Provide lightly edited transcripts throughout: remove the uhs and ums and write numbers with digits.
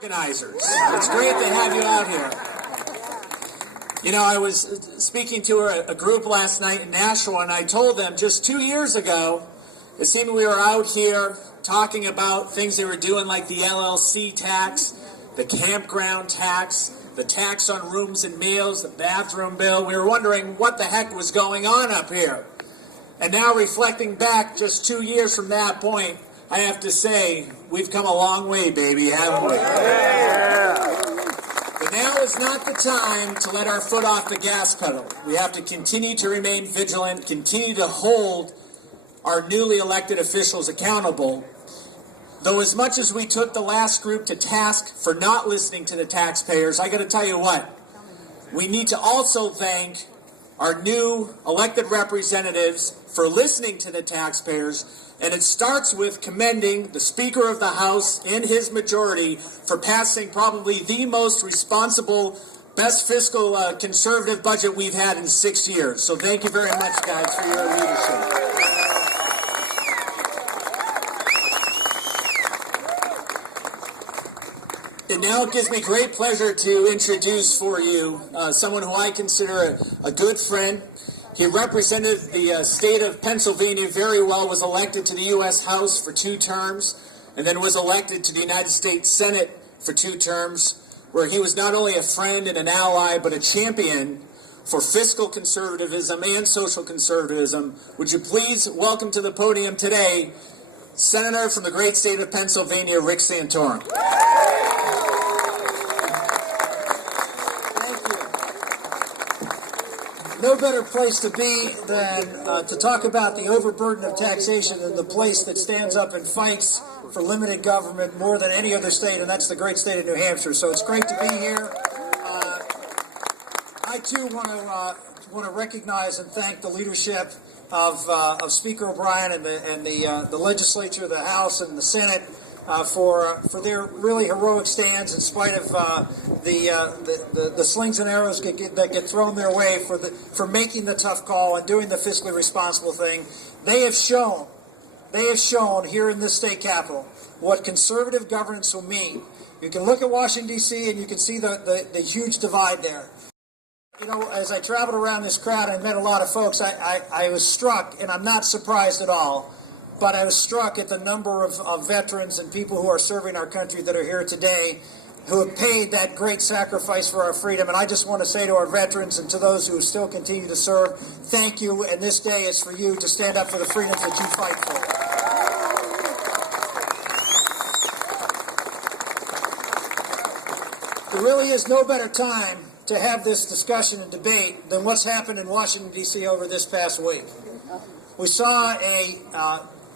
Organizers. It's great to have you out here. You know, I was speaking to a group last night in Nashville, and I told them just 2 years ago, it seemed we were out here talking about things they were doing like the LLC tax, the campground tax, the tax on rooms and meals, the bathroom bill. We were wondering what the heck was going on up here. And now reflecting back just 2 years from that point, I have to say, we've come a long way, baby, haven't we? Yeah. But now is not the time to let our foot off the gas pedal. We have to continue to remain vigilant, continue to hold our newly elected officials accountable. Though as much as we took the last group to task for not listening to the taxpayers, I got to tell you what, we need to also thank our new elected representatives for listening to the taxpayers. And it starts with commending the Speaker of the House and his majority for passing probably the most responsible, best fiscal conservative budget we've had in 6 years. So thank you very much, guys, for your leadership. And now it gives me great pleasure to introduce for you someone who I consider a good friend. He represented the state of Pennsylvania very well, was elected to the U.S. House for 2 terms, and then was elected to the United States Senate for 2 terms, where he was not only a friend and an ally, but a champion for fiscal conservatism and social conservatism. Would you please welcome to the podium today, Senator from the great state of Pennsylvania, Rick Santorum. No better place to be than to talk about the overburden of taxation than the place that stands up and fights for limited government more than any other state, and that's the great state of New Hampshire. So it's great to be here. I too want to recognize and thank the leadership of Speaker O'Brien and the legislature, the House, and the Senate. For their really heroic stands in spite of the slings and arrows that get thrown their way for making the tough call and doing the fiscally responsible thing. They have shown here in this state capitol what conservative governance will mean. You can look at Washington, D.C., and you can see the huge divide there. You know, as I traveled around this crowd and met a lot of folks, I was struck, and I'm not surprised at all, but I was struck at the number of veterans and people who are serving our country that are here today who have paid that great sacrifice for our freedom. And I just want to say to our veterans and to those who still continue to serve, thank you, and this day is for you to stand up for the freedoms that you fight for. There really is no better time to have this discussion and debate than what's happened in Washington, D.C. over this past week. We saw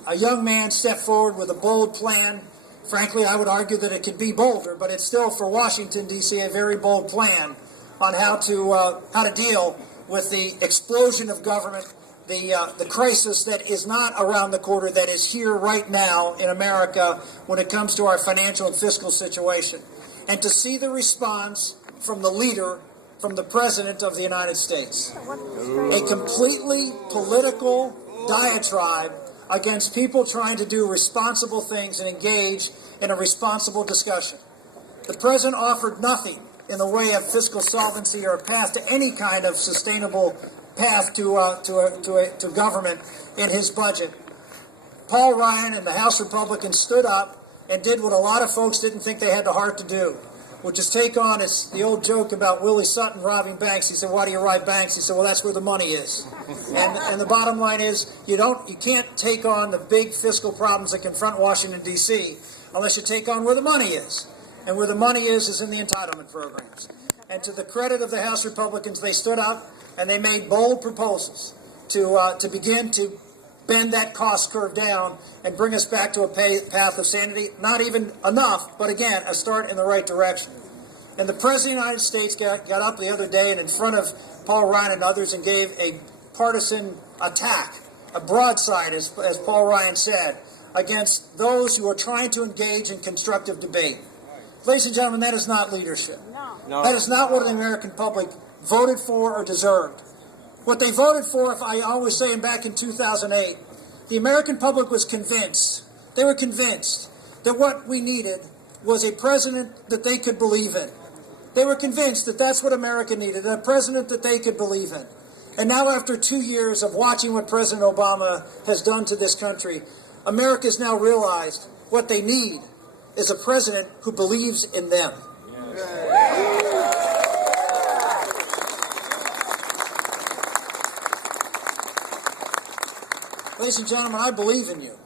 a young man step forward with a bold plan. Frankly, I would argue that it could be bolder, but it's still for Washington, D.C. a very bold plan on how to deal with the explosion of government, the crisis that is not around the corner, that is here right now in America when it comes to our financial and fiscal situation. And to see the response from the leader, from the President of the United States. A completely political diatribe against people trying to do responsible things and engage in a responsible discussion. The President offered nothing in the way of fiscal solvency or a path to any kind of sustainable path to government in his budget. Paul Ryan and the House Republicans stood up and did what a lot of folks didn't think they had the heart to do, which is take on the old joke about Willie Sutton robbing banks. He said, "Why do you rob banks?" He said, "Well, that's where the money is." And the bottom line is, you can't take on the big fiscal problems that confront Washington, D.C. unless you take on where the money is. And where the money is in the entitlement programs. And to the credit of the House Republicans, they stood up and they made bold proposals to begin to bend that cost curve down and bring us back to a path of sanity. Not even enough, but again, a start in the right direction. And the President of the United States got up the other day and in front of Paul Ryan and others and gave a partisan attack, a broadside, as Paul Ryan said, against those who are trying to engage in constructive debate. Ladies and gentlemen, that is not leadership. No. That is not what the American public voted for or deserved. What they voted for, if I always say, back in 2008, the American public was convinced, they were convinced that what we needed was a president that they could believe in. They were convinced that that's what America needed, a president that they could believe in. And now after 2 years of watching what President Obama has done to this country, America has now realized what they need is a president who believes in them. Ladies and gentlemen, I believe in you.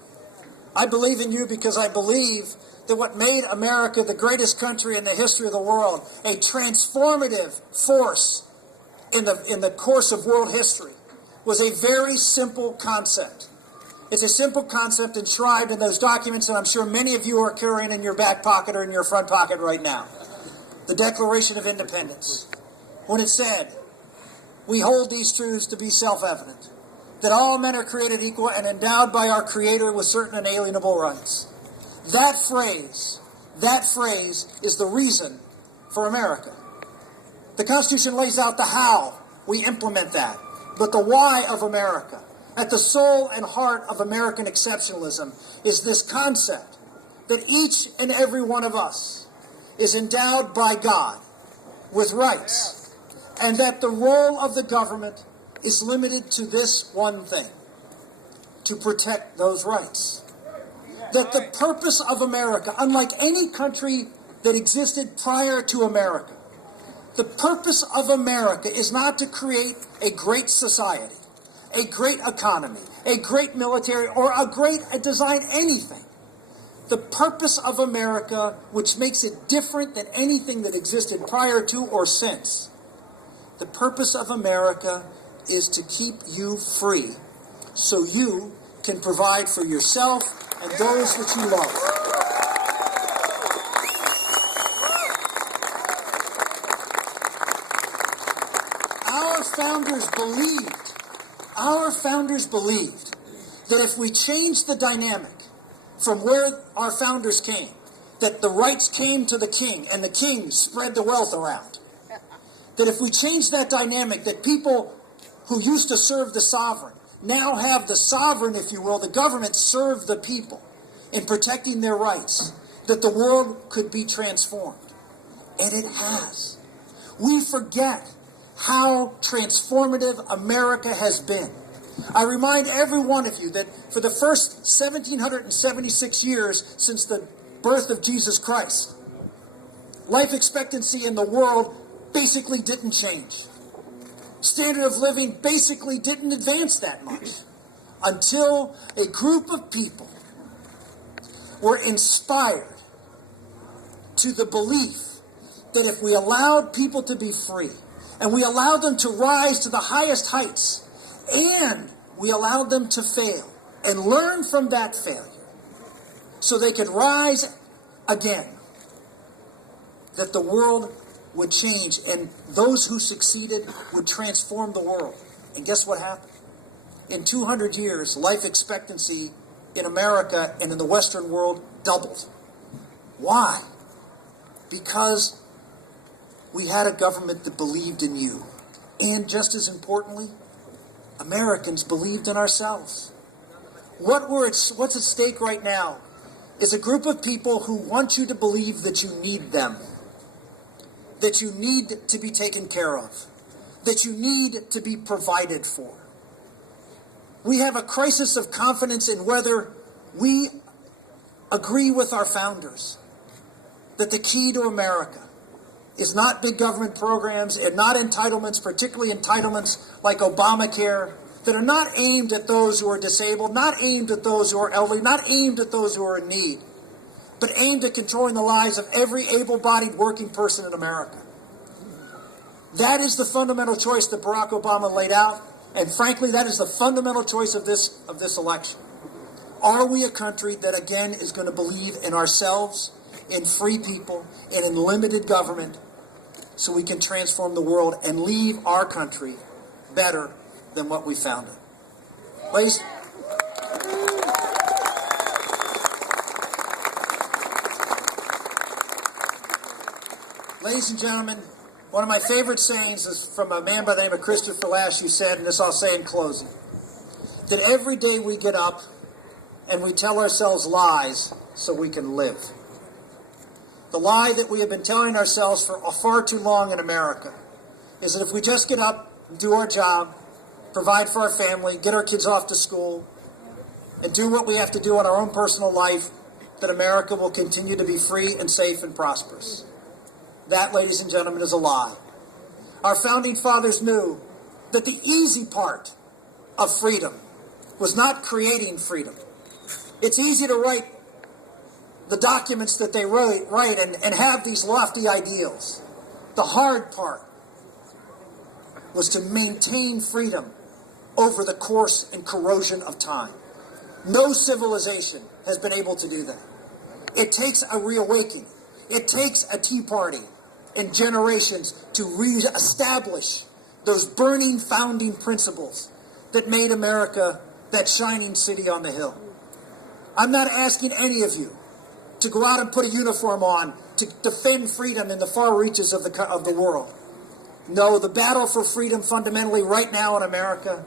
I believe in you because I believe that what made America the greatest country in the history of the world, a transformative force in the course of world history, was a very simple concept. It's a simple concept enshrined in those documents that I'm sure many of you are carrying in your back pocket or in your front pocket right now. The Declaration of Independence. When it said, we hold these truths to be self-evident, that all men are created equal and endowed by our Creator with certain inalienable rights. That phrase is the reason for America. The Constitution lays out the how we implement that, but the why of America, at the soul and heart of American exceptionalism, is this concept that each and every one of us is endowed by God with rights, and that the role of the government is limited to this one thing: to protect those rights. That the purpose of America, unlike any country that existed prior to America, the purpose of America is not to create a great society, a great economy, a great military, or a design anything. The purpose of America, which makes it different than anything that existed prior to or since, the purpose of America is to keep you free so you can provide for yourself and those that you love. Our founders believed that if we changed the dynamic from where our founders came, that the rights came to the king and the king spread the wealth around, that if we changed that dynamic, that people who used to serve the sovereign now have the sovereign, if you will, the government serve the people in protecting their rights, that the world could be transformed. And it has. We forget how transformative America has been. I remind every one of you that for the first 1,776 years since the birth of Jesus Christ, life expectancy in the world basically didn't change. Standard of living basically didn't advance that much until a group of people were inspired to the belief that if we allowed people to be free and we allowed them to rise to the highest heights and we allowed them to fail and learn from that failure so they could rise again, that the world would change and those who succeeded would transform the world. And guess what happened? In 200 years, life expectancy in America and in the Western world doubled. Why? Because we had a government that believed in you. And just as importantly, Americans believed in ourselves. What's at stake right now is a group of people who want you to believe that you need them, that you need to be taken care of, that you need to be provided for. We have a crisis of confidence in whether we agree with our founders that the key to America is not big government programs and not entitlements, particularly entitlements like Obamacare, that are not aimed at those who are disabled, not aimed at those who are elderly, not aimed at those who are in need, but aimed at controlling the lives of every able-bodied working person in America. That is the fundamental choice that Barack Obama laid out, and frankly, that is the fundamental choice of this election. Are we a country that, again, is going to believe in ourselves, in free people, and in limited government so we can transform the world and leave our country better than what we found it? Ladies and gentlemen, one of my favorite sayings is from a man by the name of Christopher Lash, who said, and this I'll say in closing, that every day we get up and we tell ourselves lies so we can live. The lie that we have been telling ourselves for far too long in America is that if we just get up, do our job, provide for our family, get our kids off to school, and do what we have to do in our own personal life, that America will continue to be free and safe and prosperous. That, ladies and gentlemen, is a lie. Our founding fathers knew that the easy part of freedom was not creating freedom. It's easy to write the documents that they write and have these lofty ideals. The hard part was to maintain freedom over the course and corrosion of time. No civilization has been able to do that. It takes a reawakening. It takes a Tea Party and generations to reestablish those burning founding principles that made America that shining city on the hill. I'm not asking any of you to go out and put a uniform on to defend freedom in the far reaches of the world. No, the battle for freedom fundamentally right now in America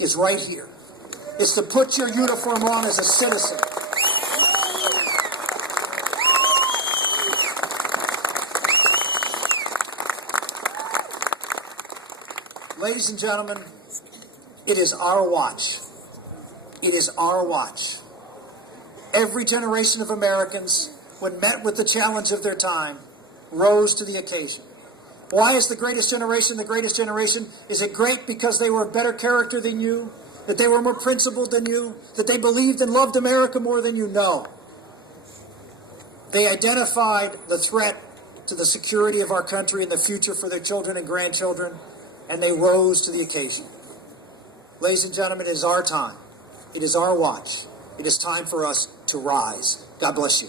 is right here. It's to put your uniform on as a citizen. Ladies and gentlemen, it is our watch. It is our watch. Every generation of Americans, when met with the challenge of their time, rose to the occasion. Why is the greatest generation the greatest generation? Is it great because they were a better character than you? That they were more principled than you? That they believed and loved America more than you? No. They identified the threat to the security of our country and the future for their children and grandchildren, and they rose to the occasion. Ladies and gentlemen, it is our time. It is our watch. It is time for us to rise. God bless you.